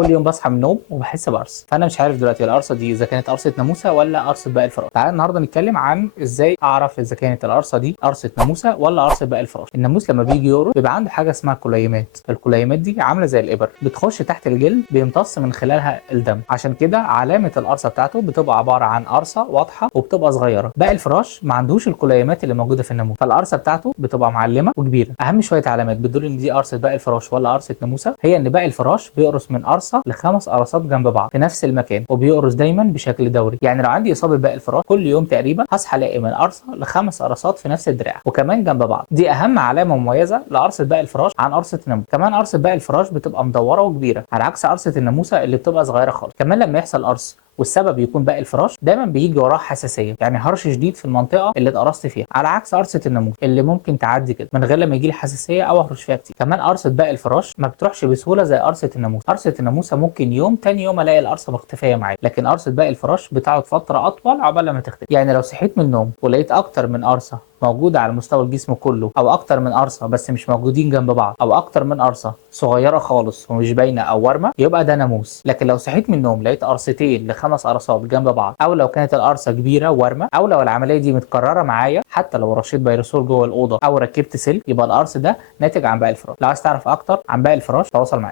كل يوم بصحى من النوم وبحس بقرص، فانا مش عارف دلوقتي القرصه دي اذا كانت قرصه ناموسه ولا قرصه باقي الفراش. تعالى النهارده نتكلم عن ازاي اعرف اذا كانت القرصه دي قرصه ناموسه ولا قرصه باقي الفراش. الناموس لما بيجي يقرص بيبقى عنده حاجه اسمها كليمات. الكليمات دي عامله زي الابر بتخش تحت الجلد بيمتص من خلالها الدم، عشان كده علامه القرصه بتاعته بتبقى عباره عن قرصه واضحه وبتبقى صغيره. باقي الفراش ما عندوش الكليمات اللي موجوده في الناموس، فالقرصه بتاعته بتبقى معلمه وكبيره. اهم شويه علامات بتدل ان دي قرصه باقي الفراش ولا قرصه ناموسه هي ان باقي الفراش بيقرص من قرصه ل5 قرصات جنب بعض في نفس المكان، وبيقرص دايما بشكل دوري. يعني لو عندي اصابه باقي الفراش كل يوم تقريبا هصحى الاقي من قرصه ل5 قرصات في نفس الدراع وكمان جنب بعض. دي اهم علامه مميزه لقرصه باقي الفراش عن قرصه الناموس. كمان قرصه باقي الفراش بتبقى مدوره وكبيره على عكس قرصه الناموسه اللي بتبقى صغيره خالص. كمان لما يحصل قرص والسبب يكون باقي الفراش دايما بيجي وراه حساسيه، يعني هرش شديد في المنطقه اللي اتقرصت فيها، على عكس قرصه الناموس اللي ممكن تعدي كده من غير لما يجي لي حساسيه او اهرش فيها كتير. كمان قرصه باقي الفراش ما بتروحش بسهوله زي قرصه الناموس. قرصه الناموسه ممكن يوم تاني يوم الاقي القرصه مختفيه معايا، لكن قرصه باقي الفراش بتقعد فتره اطول عقبال ما تختفي. يعني لو صحيت من النوم ولقيت اكتر من قرصه موجوده على مستوى الجسم كله، او اكتر من قرصه بس مش موجودين جنب بعض، او اكتر من قرصه صغيره خالص ومش باينه او ورمه، يبقى ده ناموس. لكن لو صحيت من النوم لقيت قرصتين ل5 قرصات جنب بعض، او لو كانت القرصه كبيره ورمه، او لو العمليه دي متكرره معايا حتى لو رشيت بيروسول جوه الاوضه او ركبت سلك، يبقى القرص ده ناتج عن باقي الفراش. لو عايز تعرف اكتر عن باقي الفراش تواصل معايا.